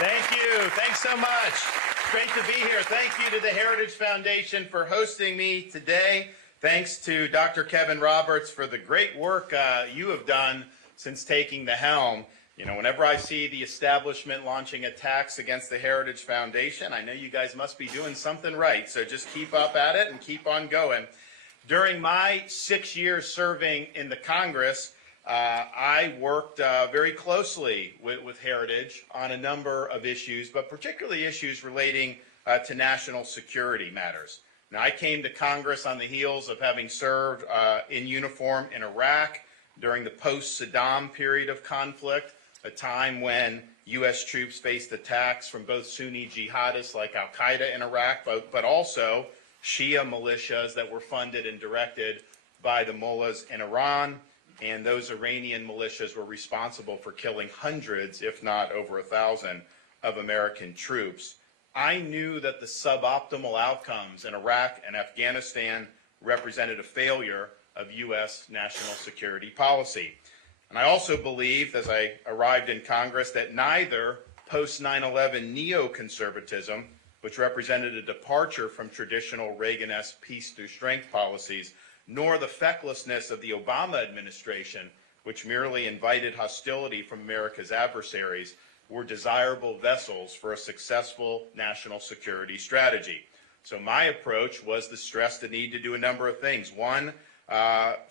Thank you. Thanks so much. It's great to be here. Thank you to the Heritage Foundation for hosting me today. Thanks to Dr. Kevin Roberts for the great work you have done since taking the helm. You know, whenever I see the establishment launching attacks against the Heritage Foundation, I know you guys must be doing something right. So just keep up at it and keep on going. During my 6 years serving in the Congress, I worked very closely with Heritage on a number of issues, but particularly issues relating to national security matters. Now, I came to Congress on the heels of having served in uniform in Iraq during the post-Saddam period of conflict, a time when U.S. troops faced attacks from both Sunni jihadists like al-Qaeda in Iraq, but also Shia militias that were funded and directed by the mullahs in Iran. And those Iranian militias were responsible for killing hundreds, if not over 1,000, of American troops. I knew that the suboptimal outcomes in Iraq and Afghanistan represented a failure of U.S. national security policy. And I also believed, as I arrived in Congress, that neither post-9/11 neoconservatism, which represented a departure from traditional Reagan-esque peace through strength policies, nor the fecklessness of the Obama administration, which merely invited hostility from America's adversaries, were desirable vessels for a successful national security strategy. So my approach was to stress the need to do a number of things. One,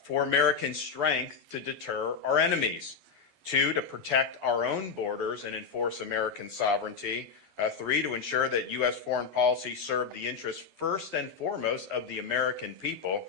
for American strength to deter our enemies. Two, to protect our own borders and enforce American sovereignty. Three, to ensure that U.S. foreign policy served the interests first and foremost of the American people.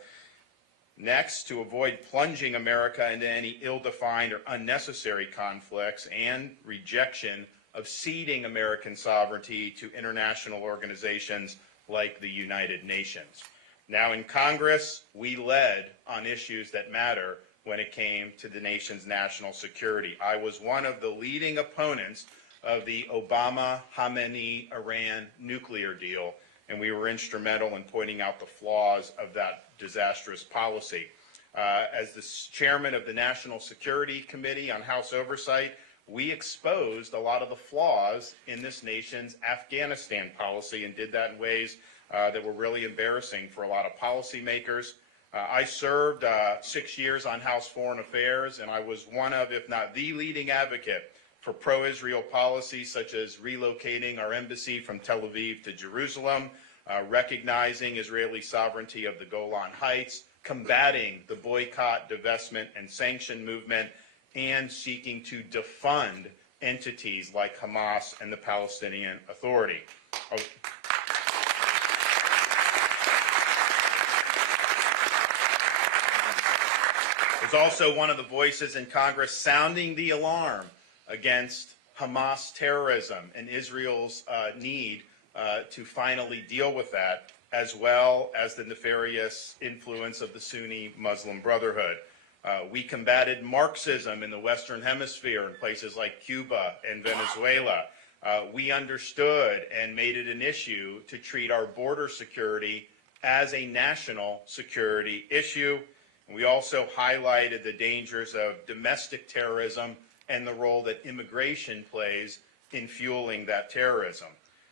Next, to avoid plunging America into any ill-defined or unnecessary conflicts, and rejection of ceding American sovereignty to international organizations like the United Nations. Now in Congress, we led on issues that matter when it came to the nation's national security. I was one of the leading opponents of the Obama-Khamenei-Iran nuclear deal, and we were instrumental in pointing out the flaws of that disastrous policy. As the chairman of the National Security Committee on House Oversight, we exposed a lot of the flaws in this nation's Afghanistan policy and did that in ways that were really embarrassing for a lot of policymakers. I served 6 years on House Foreign Affairs, and I was one of, if not the leading advocate for pro-Israel policies such as relocating our embassy from Tel Aviv to Jerusalem, recognizing Israeli sovereignty of the Golan Heights, combating the boycott, divestment, and sanction movement, and seeking to defund entities like Hamas and the Palestinian Authority. I was also one of the voices in Congress sounding the alarm against Hamas terrorism and Israel's need to finally deal with that, as well as the nefarious influence of the Sunni Muslim Brotherhood. We combated Marxism in the Western Hemisphere in places like Cuba and Venezuela. We understood and made it an issue to treat our border security as a national security issue. We also highlighted the dangers of domestic terrorism and the role that immigration plays in fueling that terrorism.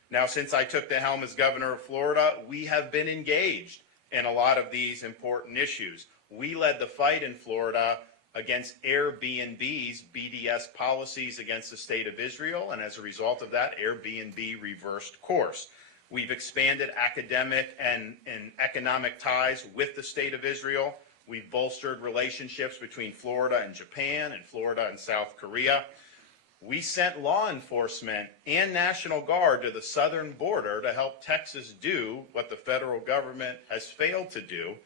Now, since I took the helm as governor of Florida, we have been engaged in a lot of these important issues. We led the fight in Florida against Airbnb's BDS policies against the state of Israel, and as a result of that, Airbnb reversed course. We've expanded academic and economic ties with the state of Israel. We've bolstered relationships between Florida and Japan and Florida and South Korea. We sent law enforcement and National Guard to the southern border to help Texas do what the federal government has failed to do.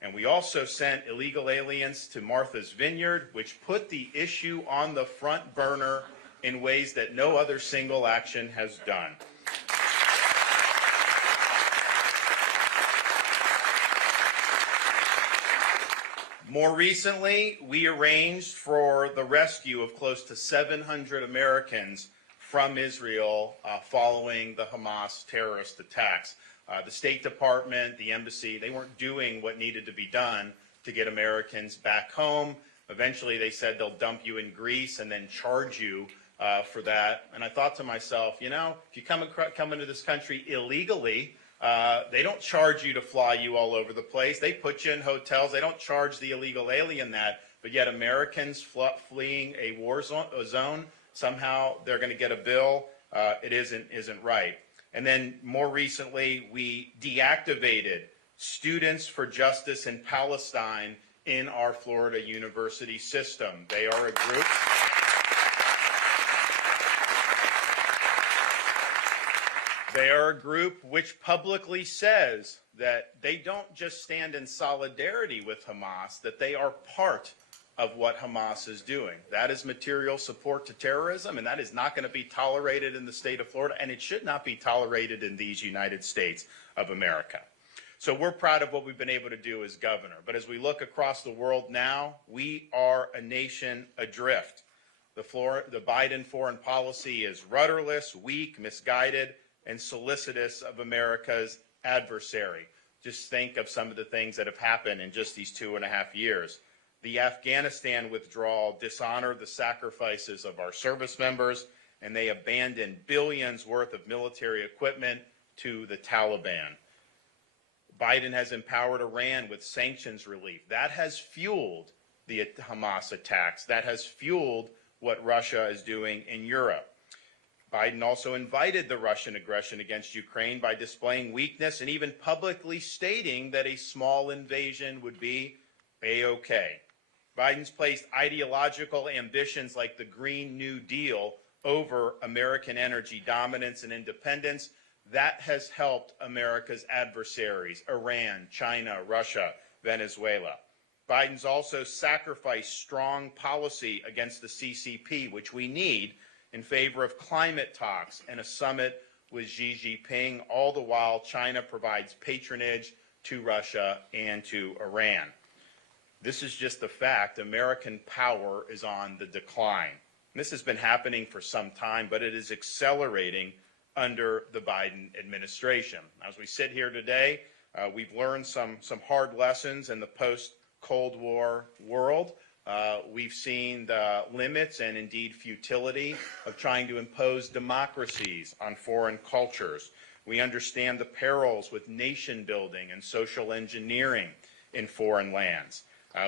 And we also sent illegal aliens to Martha's Vineyard, which put the issue on the front burner in ways that no other single action has done. More recently, we arranged for the rescue of close to 700 Americans from Israel following the Hamas terrorist attacks. The State Department, the embassy, they weren't doing what needed to be done to get Americans back home. Eventually, they said they'll dump you in Greece and then charge you for that. And I thought to myself, you know, if you come into this country illegally, they don't charge you to fly you all over the place. They put you in hotels. They don't charge the illegal alien that. But yet Americans fleeing a war zone, somehow they're going to get a bill. It isn't right. And then more recently, we deactivated Students for Justice in Palestine in our Florida university system. They are a group. They are a group which publicly says that they don't just stand in solidarity with Hamas, that they are part of what Hamas is doing. That is material support to terrorism, and that is not going to be tolerated in the state of Florida, and it should not be tolerated in these United States of America. So we're proud of what we've been able to do as governor. But as we look across the world now, we are a nation adrift. The Biden foreign policy is rudderless, weak, misguided, and solicitous of America's adversary. Just think of some of the things that have happened in just these 2.5 years. The Afghanistan withdrawal dishonored the sacrifices of our service members, and they abandoned billions worth of military equipment to the Taliban. Biden has empowered Iran with sanctions relief. That has fueled the Hamas attacks. That has fueled what Russia is doing in Europe. Biden also invited the Russian aggression against Ukraine by displaying weakness and even publicly stating that a small invasion would be A-OK. Biden's placed ideological ambitions like the Green New Deal over American energy dominance and independence. That has helped America's adversaries, Iran, China, Russia, Venezuela. Biden's also sacrificed strong policy against the CCP, which we need, in favor of climate talks and a summit with Xi Jinping. All the while, China provides patronage to Russia and to Iran. This is just the fact. American power is on the decline. This has been happening for some time, but it is accelerating under the Biden administration. As we sit here today, we've learned some hard lessons in the post-Cold War world. We've seen the limits and indeed futility of trying to impose democracies on foreign cultures. We understand the perils with nation building and social engineering in foreign lands.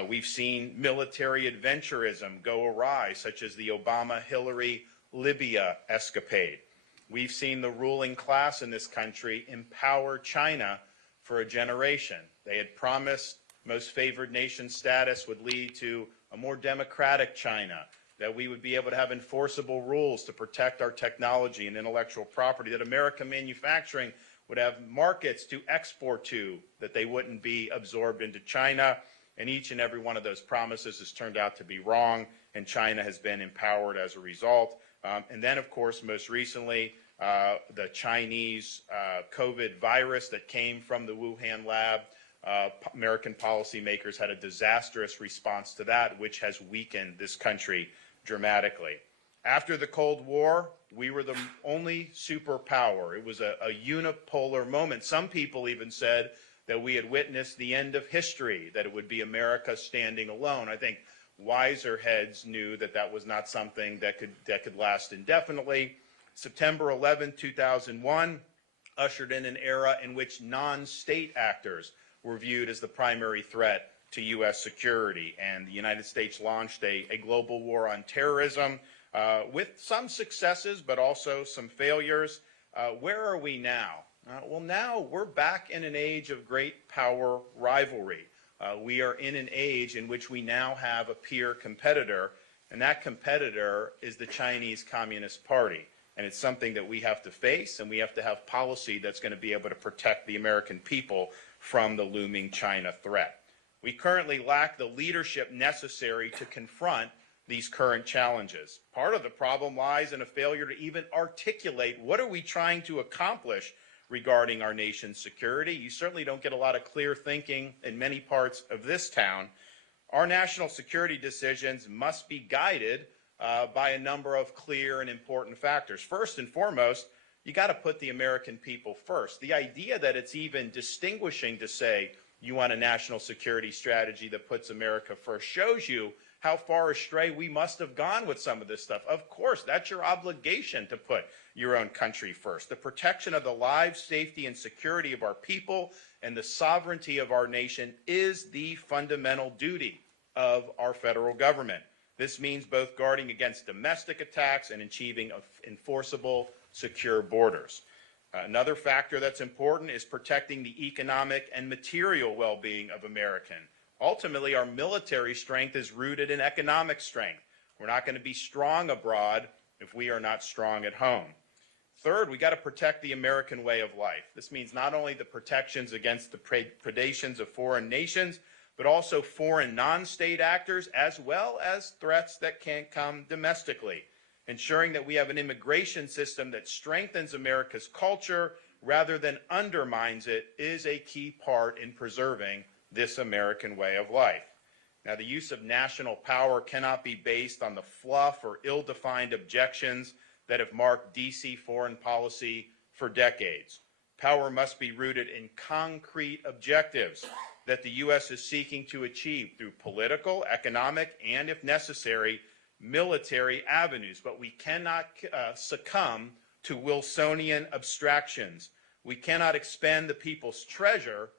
We've seen military adventurism go awry, such as the Obama-Hillary Libya escapade. We've seen the ruling class in this country empower China for a generation. They had promised most favored nation status would lead to a more democratic China, that we would be able to have enforceable rules to protect our technology and intellectual property, that American manufacturing would have markets to export to, that they wouldn't be absorbed into China. And each and every one of those promises has turned out to be wrong, and China has been empowered as a result. And then, of course, most recently, the Chinese COVID virus that came from the Wuhan lab. American policymakers had a disastrous response to that, which has weakened this country dramatically. After the Cold War, we were the only superpower. It was a unipolar moment. Some people even said that we had witnessed the end of history, that it would be America standing alone. I think wiser heads knew that that was not something that could last indefinitely. September 11, 2001 ushered in an era in which non-state actors were viewed as the primary threat to U.S. security, and the United States launched a global war on terrorism with some successes but also some failures. Where are we now? Well, now we're back in an age of great power rivalry. We are in an age in which we now have a peer competitor, and that competitor is the Chinese Communist Party. And it's something that we have to face, and we have to have policy that's going to be able to protect the American people from the looming China threat. We currently lack the leadership necessary to confront these current challenges. Part of the problem lies in a failure to even articulate what are we trying to accomplish regarding our nation's security. You certainly don't get a lot of clear thinking in many parts of this town. Our national security decisions must be guided by a number of clear and important factors. First and foremost, you got to put the American people first. The idea that it's even distinguishing to say you want a national security strategy that puts America first. Shows you how far astray we must have gone with some of this stuff. Of course, that's your obligation to put your own country first. The protection of the lives, safety, and security of our people and the sovereignty of our nation is the fundamental duty of our federal government. This means both guarding against domestic attacks and achieving enforceable, secure borders. Another factor that's important is protecting the economic and material well-being of Americans. Ultimately, our military strength is rooted in economic strength. We're not going to be strong abroad if we are not strong at home. Third, we got to protect the American way of life. This means not only the protections against the predations of foreign nations, but also foreign non-state actors, as well as threats that can come domestically. Ensuring that we have an immigration system that strengthens America's culture rather than undermines it is a key part in preserving this American way of life. Now, the use of national power cannot be based on the fluff or ill-defined objections that have marked D.C. foreign policy for decades. Power must be rooted in concrete objectives that the U.S. is seeking to achieve through political, economic, and, if necessary, military avenues. But we cannot succumb to Wilsonian abstractions. We cannot expend the people's treasure,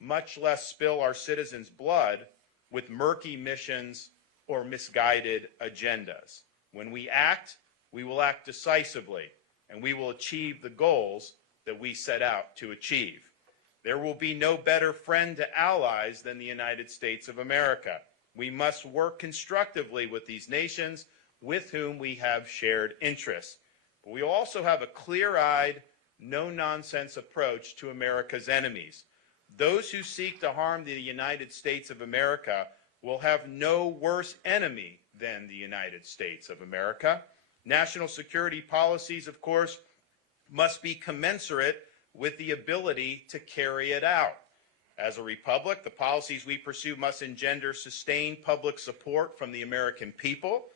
much less spill our citizens' blood, with murky missions or misguided agendas. When we act, we will act decisively, and we will achieve the goals that we set out to achieve. There will be no better friend to allies than the United States of America. We must work constructively with these nations with whom we have shared interests. But we also have a clear-eyed, no-nonsense approach to America's enemies. Those who seek to harm the United States of America will have no worse enemy than the United States of America. National security policies, of course, must be commensurate with the ability to carry it out. As a republic, the policies we pursue must engender sustained public support from the American people.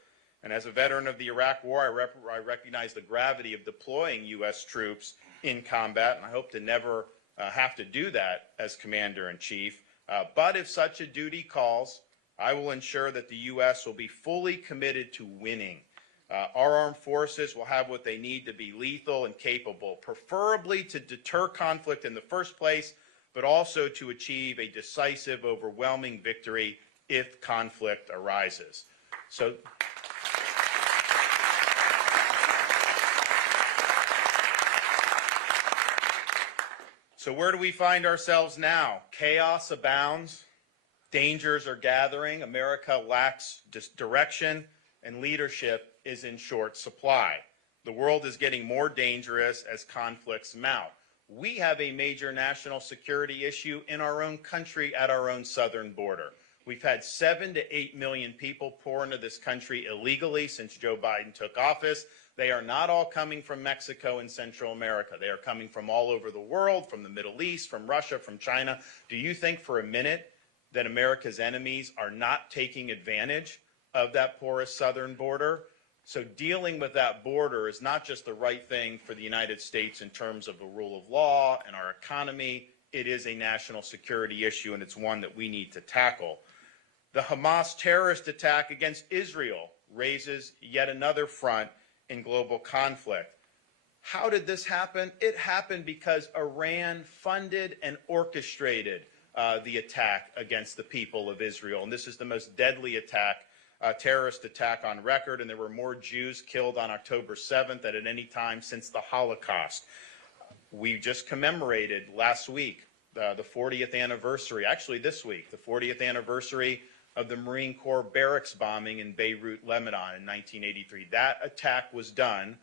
And as a veteran of the Iraq War, I recognize the gravity of deploying U.S. troops in combat, and I hope to never have to do that as Commander-in-Chief. But if such a duty calls, I will ensure that the U.S. will be fully committed to winning. Our armed forces will have what they need to be lethal and capable, preferably to deter conflict in the first place, but also to achieve a decisive, overwhelming victory if conflict arises. So where do we find ourselves now? Chaos abounds, dangers are gathering, America lacks direction, and leadership is in short supply. The world is getting more dangerous as conflicts mount. We have a major national security issue in our own country at our own southern border. We've had 7 to 8 million people pour into this country illegally since Joe Biden took office. They are not all coming from Mexico and Central America. They are coming from all over the world, from the Middle East, from Russia, from China. Do you think for a minute that America's enemies are not taking advantage of that porous southern border? So dealing with that border is not just the right thing for the United States in terms of the rule of law and our economy. It is a national security issue, and it's one that we need to tackle. The Hamas terrorist attack against Israel raises yet another front in global conflict. How did this happen? It happened because Iran funded and orchestrated the attack against the people of Israel. And this is the most deadly terrorist attack on record, and there were more Jews killed on October 7th than at any time since the Holocaust. We just commemorated last week the 40th anniversary, actually this week, the 40th anniversary of the Marine Corps barracks bombing in Beirut, Lebanon in 1983. That attack was done,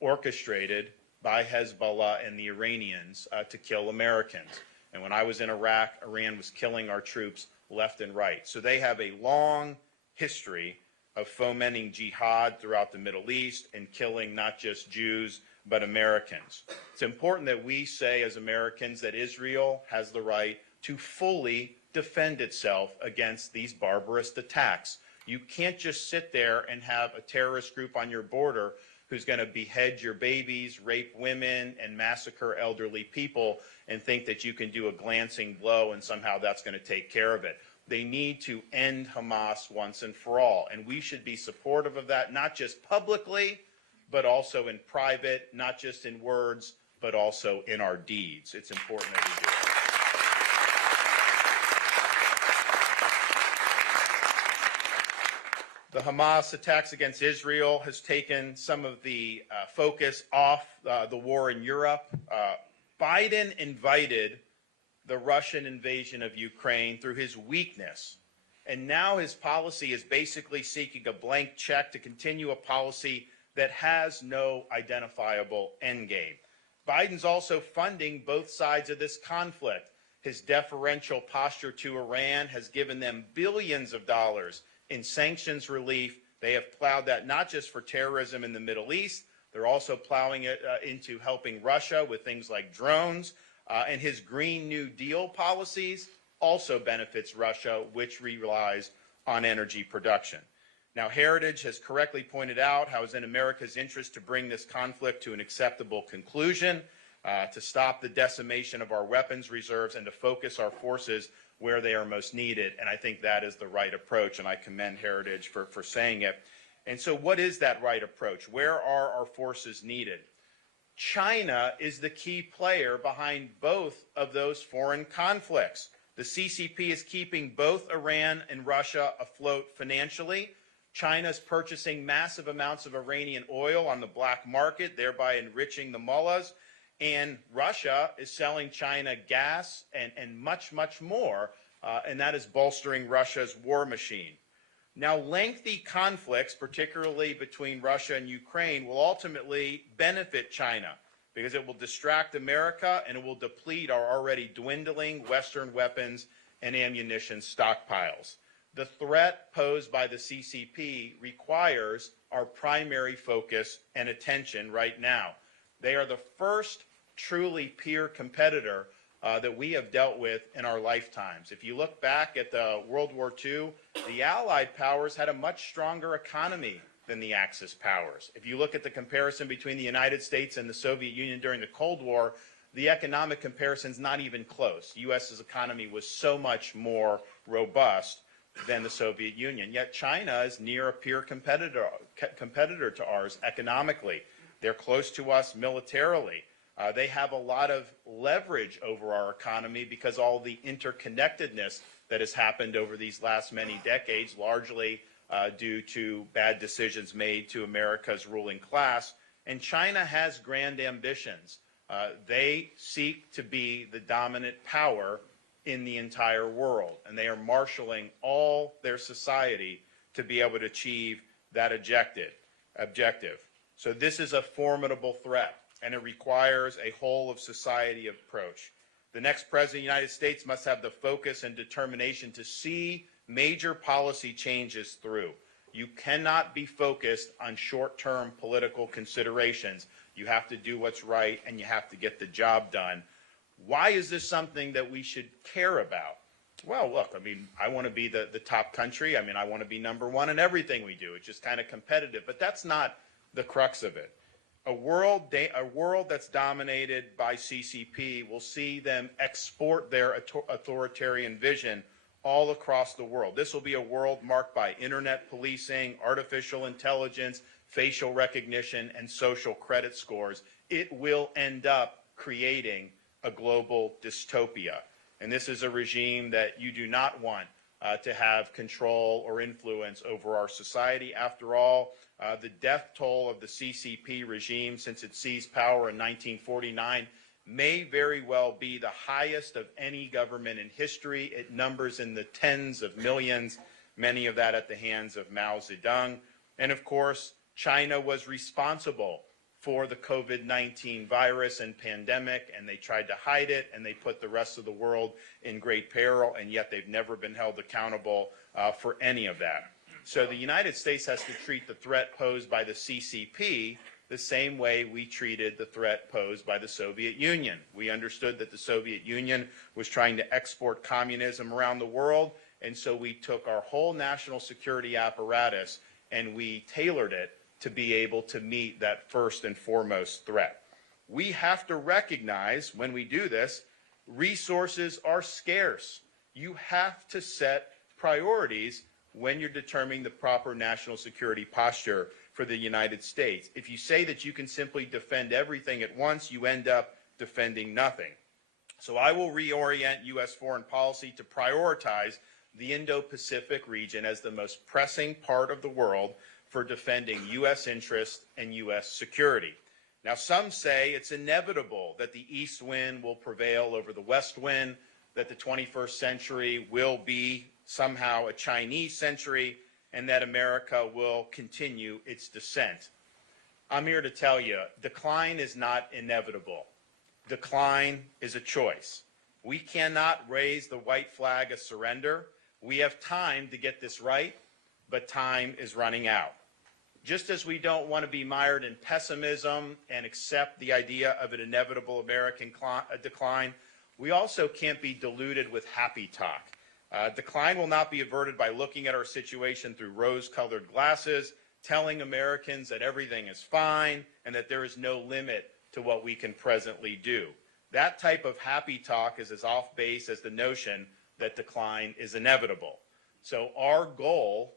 orchestrated by Hezbollah and the Iranians to kill Americans. And when I was in Iraq, Iran was killing our troops left and right. So they have a long history of fomenting jihad throughout the Middle East and killing not just Jews, but Americans. It's important that we say as Americans that Israel has the right to fully defend itself against these barbarous attacks. You can't just sit there and have a terrorist group on your border who's going to behead your babies, rape women, and massacre elderly people and think that you can do a glancing blow and somehow that's going to take care of it. They need to end Hamas once and for all, and we should be supportive of that, not just publicly, but also in private, not just in words, but also in our deeds. It's important that we do it. The Hamas attacks against Israel has taken some of the focus off the war in Europe. Biden invited the Russian invasion of Ukraine through his weakness, and now his policy is basically seeking a blank check to continue a policy that has no identifiable endgame. Biden's also funding both sides of this conflict. His deferential posture to Iran has given them billions of dollars in sanctions relief. They have plowed that not just for terrorism in the Middle East, they're also plowing it into helping Russia with things like drones. And his Green New Deal policies also benefits Russia, which relies on energy production. Now, Heritage has correctly pointed out how it's in America's interest to bring this conflict to an acceptable conclusion, to stop the decimation of our weapons reserves, and to focus our forces where they are most needed. And I think that is the right approach, and I commend Heritage for saying it. And so what is that right approach? Where are our forces needed? China is the key player behind both of those foreign conflicts. The CCP is keeping both Iran and Russia afloat financially. China is purchasing massive amounts of Iranian oil on the black market, thereby enriching the mullahs. And Russia is selling China gas and much, much more, and that is bolstering Russia's war machine. Now, lengthy conflicts, particularly between Russia and Ukraine, will ultimately benefit China because it will distract America and it will deplete our already dwindling Western weapons and ammunition stockpiles. The threat posed by the CCP requires our primary focus and attention right now. They are the first truly peer competitor that we have dealt with in our lifetimes. If you look back at the World War II, the Allied powers had a much stronger economy than the Axis powers. If you look at the comparison between the United States and the Soviet Union during the Cold War, the economic comparison is not even close. The U.S.'s economy was so much more robust than the Soviet Union. Yet China is near a peer competitor to ours economically. They're close to us militarily. They have a lot of leverage over our economy because all the interconnectedness that has happened over these last many decades, largely due to bad decisions made to America's ruling class. And China has grand ambitions. They seek to be the dominant power in the entire world, and they are marshaling all their society to be able to achieve that objective. So this is a formidable threat, and it requires a whole of society approach. The next president of the United States must have the focus and determination to see major policy changes through. You cannot be focused on short-term political considerations. You have to do what's right, and you have to get the job done. Why is this something that we should care about? Well, look, I mean, I want to be the top country. I mean, I want to be number one in everything we do. It's just kind of competitive, but that's not the crux of it. A world that's dominated by CCP will see them export their authoritarian vision all across the world. This will be a world marked by internet policing, artificial intelligence, facial recognition, and social credit scores. It will end up creating a global dystopia. And this is a regime that you do not want to have control or influence over our society. After all, the death toll of the CCP regime since it seized power in 1949 may very well be the highest of any government in history. It numbers in the tens of millions, many of that at the hands of Mao Zedong. And of course, China was responsible for the COVID-19 virus and pandemic, and they tried to hide it, and they put the rest of the world in great peril, and yet they've never been held accountable for any of that. So the United States has to treat the threat posed by the CCP the same way we treated the threat posed by the Soviet Union. We understood that the Soviet Union was trying to export communism around the world, and so we took our whole national security apparatus and we tailored it to be able to meet that first and foremost threat. We have to recognize when we do this, resources are scarce. You have to set priorities when you're determining the proper national security posture for the United States. If you say that you can simply defend everything at once, you end up defending nothing. So I will reorient U.S. foreign policy to prioritize the Indo-Pacific region as the most pressing part of the world for defending U.S. interests and U.S. security. Now, some say it's inevitable that the east wind will prevail over the west wind, that the 21st century will be somehow a Chinese century, and that America will continue its descent. I'm here to tell you, decline is not inevitable. Decline is a choice. We cannot raise the white flag of surrender. We have time to get this right, but time is running out. Just as we don't want to be mired in pessimism and accept the idea of an inevitable American decline, we also can't be deluded with happy talk. Decline will not be averted by looking at our situation through rose-colored glasses, telling Americans that everything is fine and that there is no limit to what we can presently do. That type of happy talk is as off base as the notion that decline is inevitable. So our goal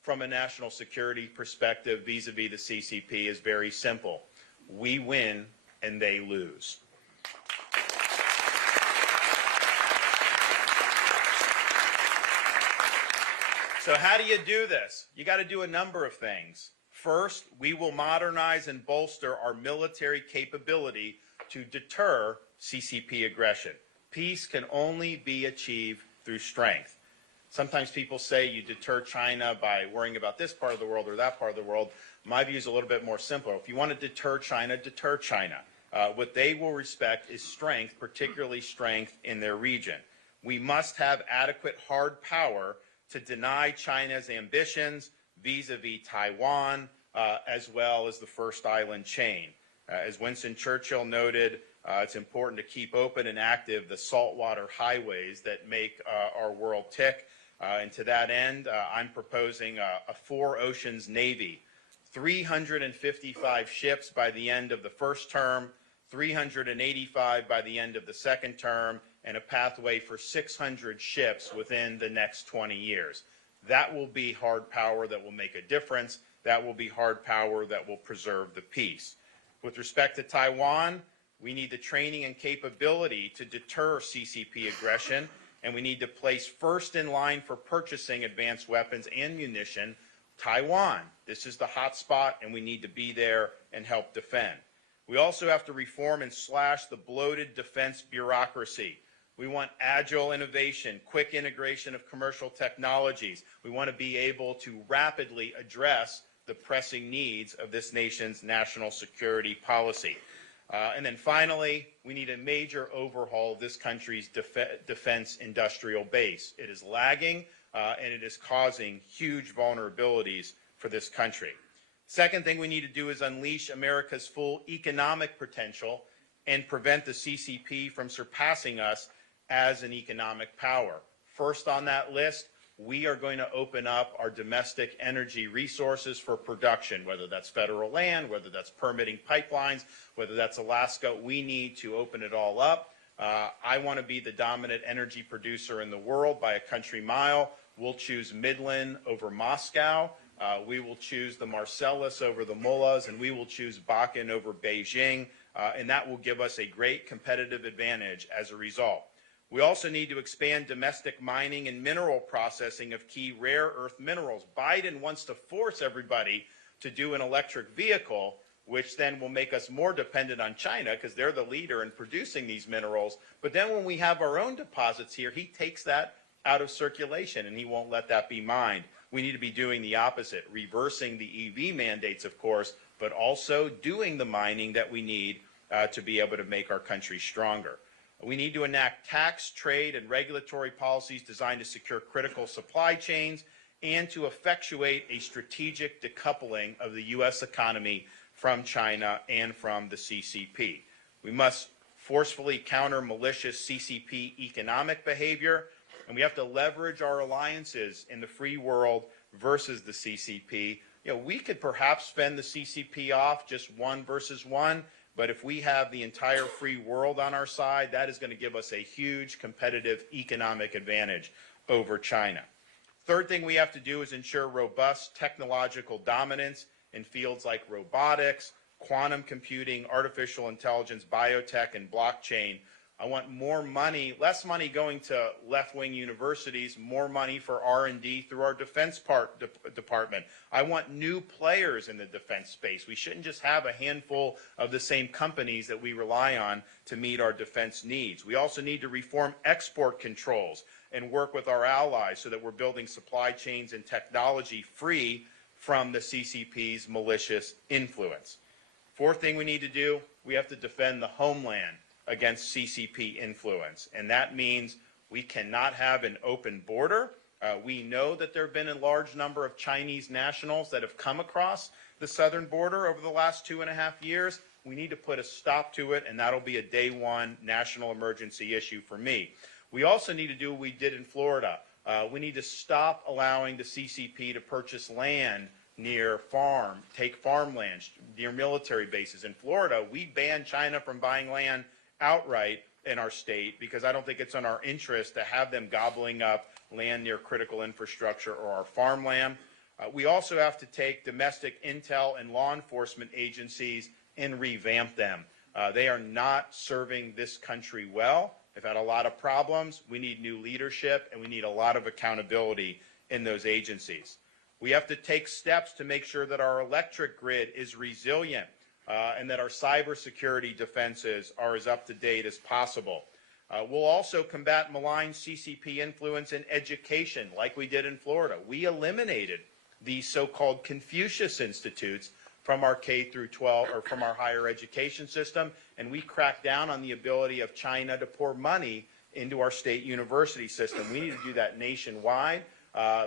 from a national security perspective vis-a-vis the CCP is very simple. We win and they lose. So how do you do this? You got to do a number of things. First, we will modernize and bolster our military capability to deter CCP aggression. Peace can only be achieved through strength. Sometimes people say you deter China by worrying about this part of the world or that part of the world. My view is a little bit more simple. If you want to deter China, deter China. What they will respect is strength, particularly strength in their region. We must have adequate hard power to deny China's ambitions vis-a-vis Taiwan, as well as the First Island chain. As Winston Churchill noted, it's important to keep open and active the saltwater highways that make our world tick. And to that end, I'm proposing a four-oceans Navy, 355 ships by the end of the first term, 385 by the end of the second term, and a pathway for 600 ships within the next 20 years. That will be hard power that will make a difference. That will be hard power that will preserve the peace. With respect to Taiwan, we need the training and capability to deter CCP aggression, and we need to place first in line for purchasing advanced weapons and munition Taiwan. This is the hot spot, and we need to be there and help defend. We also have to reform and slash the bloated defense bureaucracy. We want agile innovation, quick integration of commercial technologies. We want to be able to rapidly address the pressing needs of this nation's national security policy. And then finally, we need a major overhaul of this country's defense industrial base. It is lagging, and it is causing huge vulnerabilities for this country. Second thing we need to do is unleash America's full economic potential and prevent the CCP from surpassing us as an economic power. First on that list, we are going to open up our domestic energy resources for production, whether that's federal land, whether that's permitting pipelines, whether that's Alaska. We need to open it all up. I want to be the dominant energy producer in the world by a country mile. We'll choose Midland over Moscow. We will choose the Marcellus over the Mullahs, and we will choose Bakken over Beijing, and that will give us a great competitive advantage as a result. We also need to expand domestic mining and mineral processing of key rare earth minerals. Biden wants to force everybody to do an electric vehicle, which then will make us more dependent on China because they're the leader in producing these minerals. But then when we have our own deposits here, he takes that out of circulation and he won't let that be mined. We need to be doing the opposite, reversing the EV mandates, of course, but also doing the mining that we need to be able to make our country stronger. We need to enact tax, trade, and regulatory policies designed to secure critical supply chains and to effectuate a strategic decoupling of the U.S. economy from China and from the CCP. We must forcefully counter malicious CCP economic behavior, and we have to leverage our alliances in the free world versus the CCP we could perhaps spend the CCP off just one versus one, but if we have the entire free world on our side, that is going to give us a huge competitive economic advantage over China. Third thing we have to do is ensure robust technological dominance in fields like robotics, quantum computing, artificial intelligence, biotech, and blockchain. I want more money, less money going to left-wing universities, more money for R&D through our defense department. I want new players in the defense space. We shouldn't just have a handful of the same companies that we rely on to meet our defense needs. We also need to reform export controls and work with our allies so that we're building supply chains and technology free from the CCP's malicious influence. Fourth thing we need to do, we have to defend the homeland against CCP influence, and that means we cannot have an open border. We know that there have been a large number of Chinese nationals that have come across the southern border over the last 2.5 years. We need to put a stop to it, and that'll be a day one national emergency issue for me. We also need to do what we did in Florida. We need to stop allowing the CCP to purchase land near take farmland near military bases. In Florida, we banned China from buying land outright in our state because I don't think it's in our interest to have them gobbling up land near critical infrastructure or our farmland. We also have to take domestic intel and law enforcement agencies and revamp them. They are not serving this country well. They've had a lot of problems. We need new leadership, and we need a lot of accountability in those agencies. We have to take steps to make sure that our electric grid is resilient and that our cybersecurity defenses are as up to date as possible. We'll also combat malign CCP influence in education like we did in Florida. We eliminated these so-called Confucius Institutes from our K through 12 or from our higher education system, and we cracked down on the ability of China to pour money into our state university system. We need to do that nationwide.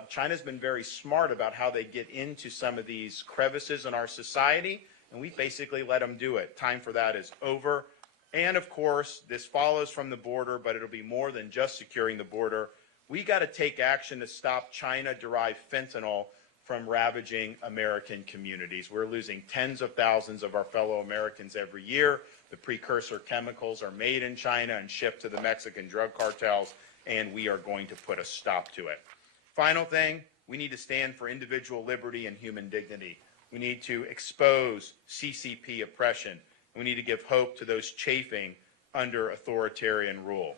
China's been very smart about how they get into some of these crevices in our society, and we basically let them do it. Time for that is over. And of course, this follows from the border, but it'll be more than just securing the border. We got to take action to stop China-derived fentanyl from ravaging American communities. We're losing tens of thousands of our fellow Americans every year. The precursor chemicals are made in China and shipped to the Mexican drug cartels, and we are going to put a stop to it. Final thing, we need to stand for individual liberty and human dignity. We need to expose CCP oppression. We need to give hope to those chafing under authoritarian rule.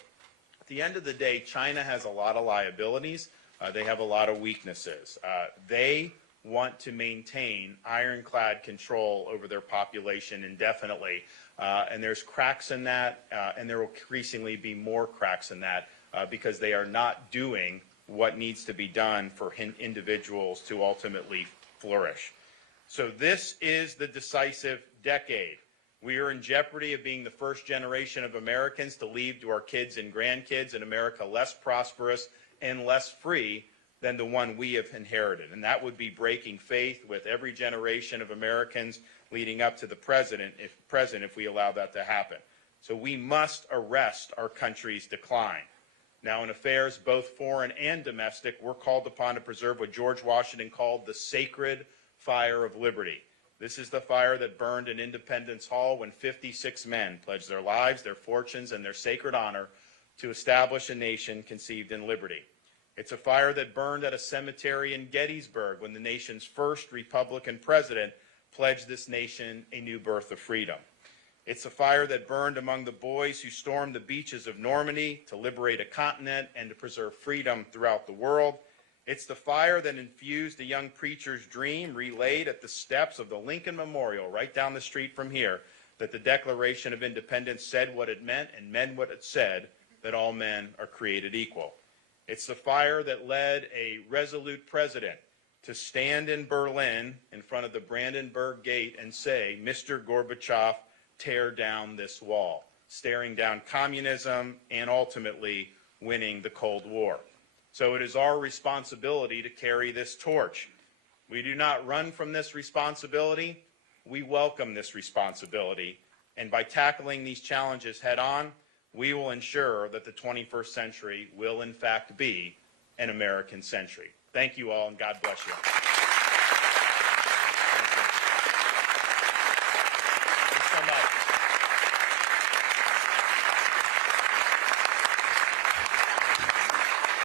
At the end of the day, China has a lot of liabilities. They have a lot of weaknesses. They want to maintain ironclad control over their population indefinitely. And there's cracks in that, and there will increasingly be more cracks in that because they are not doing what needs to be done for individuals to ultimately flourish. So this is the decisive decade. We are in jeopardy of being the first generation of Americans to leave to our kids and grandkids an America less prosperous and less free than the one we have inherited. And that would be breaking faith with every generation of Americans leading up to the present if we allow that to happen. So we must arrest our country's decline. Now, in affairs both foreign and domestic, we're called upon to preserve what George Washington called the sacred fire of liberty. This is the fire that burned in Independence Hall when 56 men pledged their lives, their fortunes, and their sacred honor to establish a nation conceived in liberty. It's a fire that burned at a cemetery in Gettysburg when the nation's first Republican president pledged this nation a new birth of freedom. It's a fire that burned among the boys who stormed the beaches of Normandy to liberate a continent and to preserve freedom throughout the world. It's the fire that infused a young preacher's dream relayed at the steps of the Lincoln Memorial right down the street from here, that the Declaration of Independence said what it meant and meant what it said, that all men are created equal. It's the fire that led a resolute president to stand in Berlin in front of the Brandenburg Gate and say, "Mr. Gorbachev, tear down this wall," staring down communism and ultimately winning the Cold War. So it is our responsibility to carry this torch. We do not run from this responsibility. We welcome this responsibility. And by tackling these challenges head on, we will ensure that the 21st century will in fact be an American century. Thank you all, and God bless you.